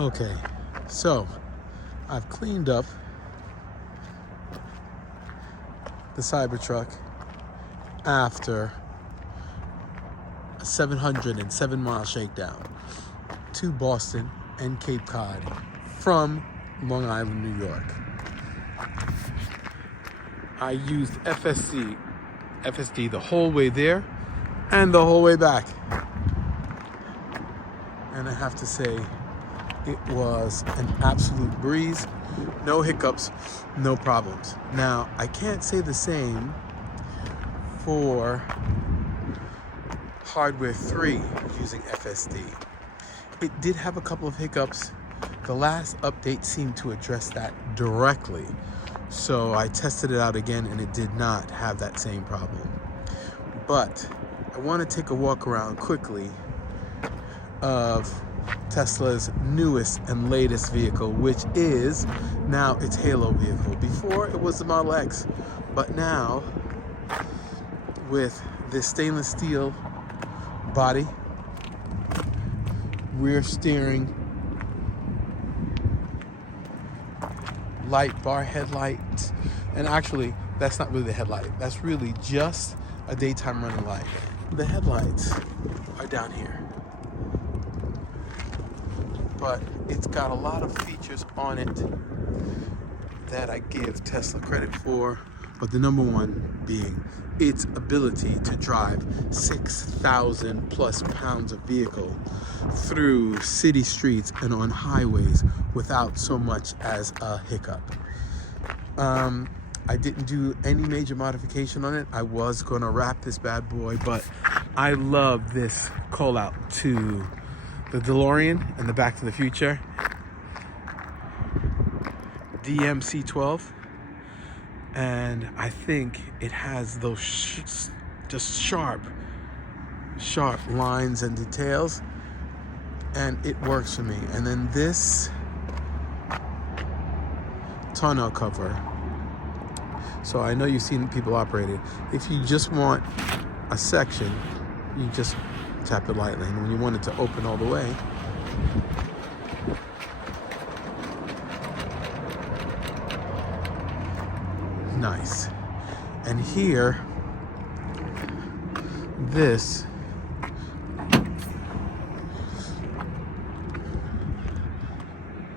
Okay, so I've cleaned up the Cybertruck after a 707-mile shakedown to Boston and Cape Cod from Long Island, New York. I used FSD the whole way there and the whole way back. And I have to say, it was an absolute breeze. No hiccups, no problems. Now, I can't say the same for Hardware 3 using FSD. It did have a couple of hiccups. The last update seemed to address that directly. So I tested it out again and it did not have that same problem. But I want to take a walk around quickly of Tesla's newest and latest vehicle, which is now its Halo vehicle. Before it was the Model X, but now with this stainless steel body, rear steering, light bar headlights, and actually that's not really the headlight, that's really just a daytime running light. The headlights are down here, but it's got a lot of features on it that I give Tesla credit for, but the number one being its ability to drive 6,000 plus pounds of vehicle through city streets and on highways without so much as a hiccup. I didn't do any major modification on it. I was gonna wrap this bad boy, but I love this call out to the DeLorean and the Back to the Future DMC-12, and I think it has those just sharp lines and details, and it works for me. And then this tonneau cover, so I know you've seen people operate it. If you just want a section, you just tap it lightly, and when you want it to open all the way, nice. And here, this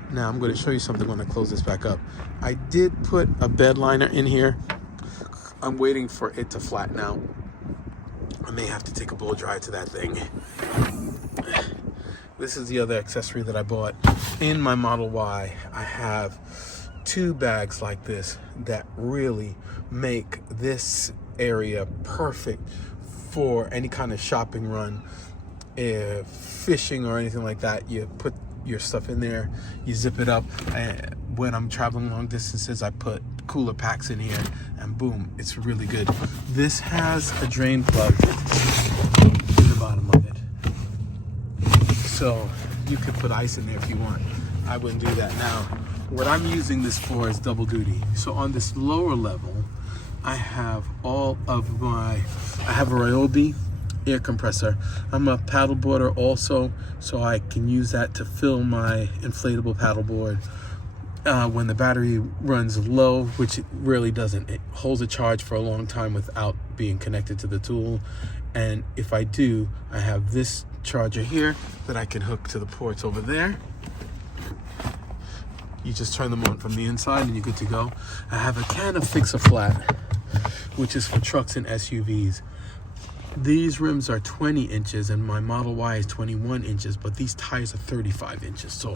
now I'm going to show you something when I close this back up. I did put a bed liner in here. I'm waiting for it to flatten out. I may have to take a blow dry to that thing. This is the other accessory that I bought in my Model Y. I have two bags like this that really make this area perfect for any kind of shopping run, fishing or anything like that. You put your stuff in there, you zip it up, and when I'm traveling long distances, I put cooler packs in here, and boom, it's really good. This has a drain plug in the bottom of it, so you could put ice in there if you want. I wouldn't do that. Now, what I'm using this for is double duty. So on this lower level, I have I have a Ryobi air compressor. I'm a paddleboarder also, so I can use that to fill my inflatable paddleboard when the battery runs low, which it really doesn't. It holds a charge for a long time without being connected to the tool. And if I do, I have this charger here that I can hook to the ports over there. You just turn them on from the inside and you're good to go. I have a can of Fix-A-Flat, which is for trucks and SUVs. These rims are 20 inches and my Model Y is 21 inches, but these tires are 35 inches. So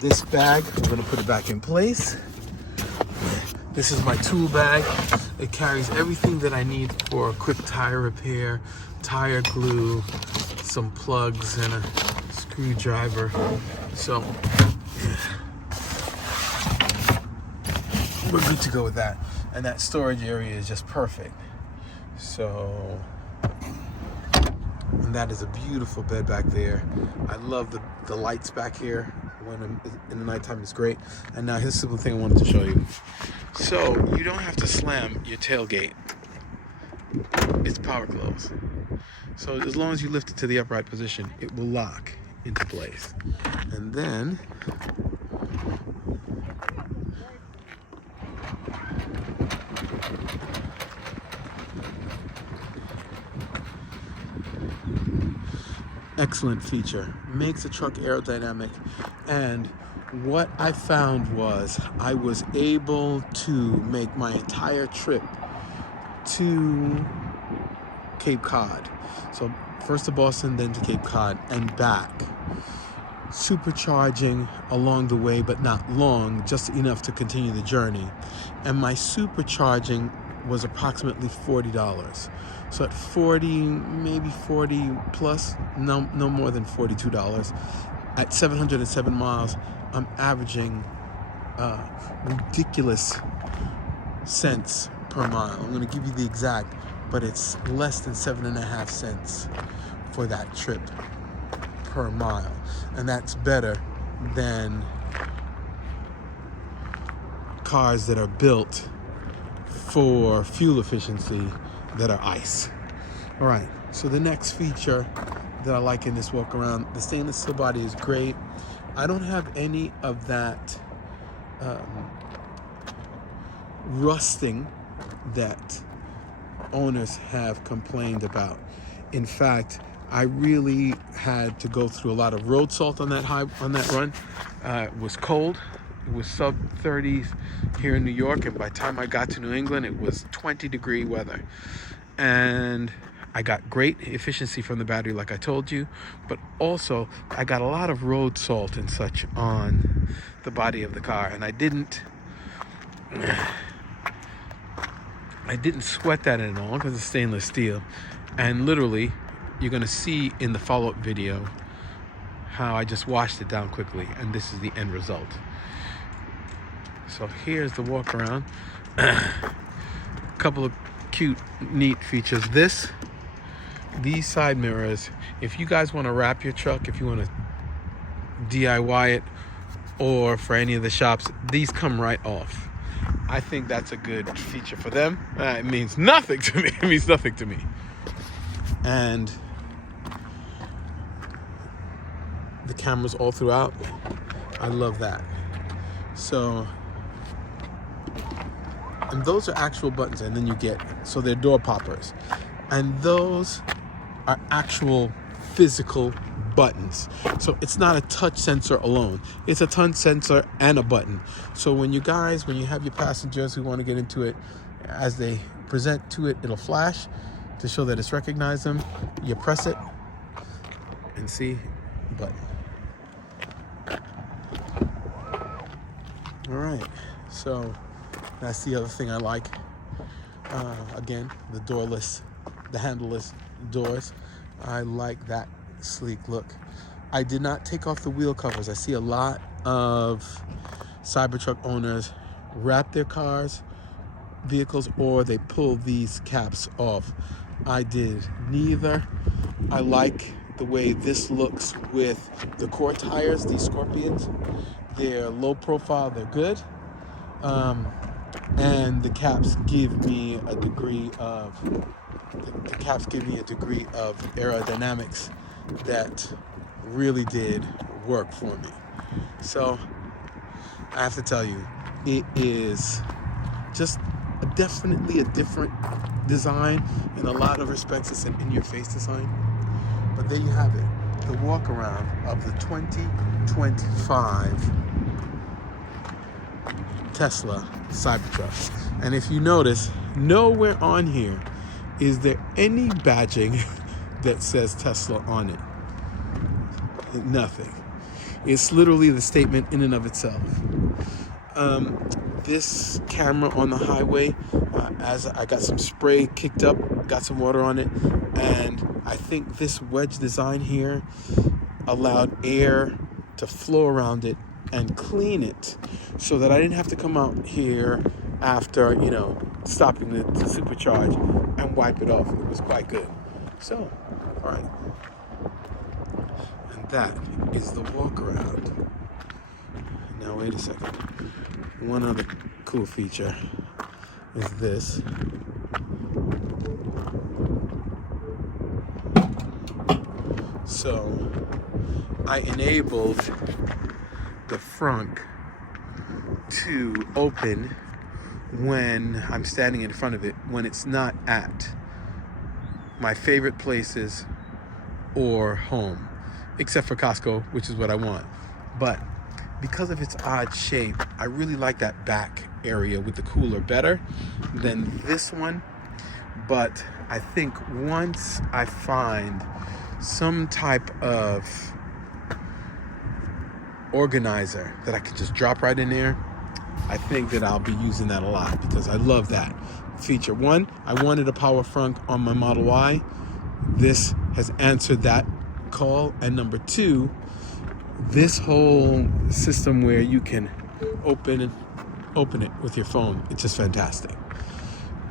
this bag, I'm gonna put it back in place. This is my tool bag. It carries everything that I need for a quick tire repair, tire glue, some plugs, and a screwdriver. So we're good to go with that. And that storage area is just perfect. So, and that is a beautiful bed back there. I love the lights back here. When I'm in the nighttime, it's great. And now here's the simple thing I wanted to show you. So you don't have to slam your tailgate. It's power close. So as long as you lift it to the upright position, it will lock into place. And then excellent feature, makes the truck aerodynamic. And what I found was I was able to make my entire trip to Cape Cod. So first to Boston, then to Cape Cod and back. Supercharging along the way, but not long, just enough to continue the journey. And my supercharging was approximately $40. So at 40, maybe 40 plus, no more than $42. At 707 miles, I'm averaging ridiculous cents per mile. I'm going to give you the exact, but it's less than 7.5 cents for that trip per mile. And that's better than cars that are built for fuel efficiency that are ICE. All right, so the next feature that I like in this walk around, the stainless steel body is great. I don't have any of that rusting that owners have complained about. In fact, I really had to go through a lot of road salt on that run. It was cold. It was sub 30s here in New York, and by the time I got to New England, it was 20-degree weather. And I got great efficiency from the battery, like I told you, but also I got a lot of road salt and such on the body of the car, and I didn't sweat that at all because it's stainless steel. And literally, you're going to see in the follow-up video how I just washed it down quickly, and this is the end result. So here's the walk around. Couple of cute, neat features. These side mirrors, if you guys want to wrap your truck, if you want to DIY it, or for any of the shops, these come right off. I think that's a good feature for them. It means nothing to me. It means nothing to me. And the cameras all throughout. I love that. So, and those are actual buttons, and then so they're door poppers. And those are actual physical buttons. So it's not a touch sensor alone. It's a touch sensor and a button. So when you have your passengers who want to get into it, as they present to it, it'll flash to show that it's recognized them. You press it and see button. All right, so that's the other thing I like. Again, the handleless doors. I like that sleek look. I did not take off the wheel covers. I see a lot of Cybertruck owners wrap their vehicles, or they pull these caps off. I did neither. I like the way this looks with the core tires, these Scorpions. They're low profile, they're good. And the caps give me a degree of aerodynamics that really did work for me. So I have to tell you, it is just definitely a different design. In a lot of respects, it's an in-your-face design. But there you have it, the walk around of the 2025 Tesla Cybertruck. And if you notice, nowhere on here is there any badging that says Tesla on it. Nothing. It's literally the statement in and of itself. This camera on the highway, as I got some spray kicked up, got some water on it, and I think this wedge design here allowed air to flow around it and clean it, so that I didn't have to come out here after, stopping to supercharge and wipe it off. It was quite good. So, all right. And that is the walk around. Now, wait a second. One other cool feature is this. So, I enabled the Frunk to open when I'm standing in front of it, when it's not at my favorite places or home, except for Costco, which is what I want. But because of its odd shape, I really like that back area with the cooler better than this one. But I think once I find some type of organizer that I could just drop right in there, I think that I'll be using that a lot because I love that feature. One, I wanted a power frunk on my Model Y. This has answered that call. And number two, this whole system where you can open it with your phone, it's just fantastic.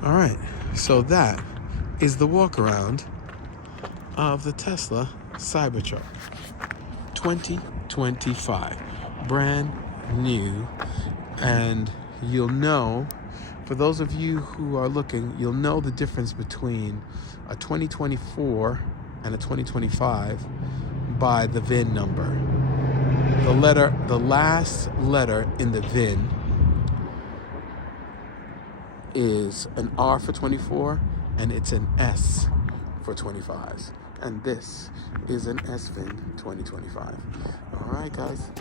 All right, so that is the walk around of the Tesla Cybertruck 2025, brand new. And you'll know, for those of you who are looking, you'll know the difference between a 2024 and a 2025 by the VIN number. The last letter in the VIN is an R for 24, and it's an S for 25s. And this is an S VIN 2025. All right, guys.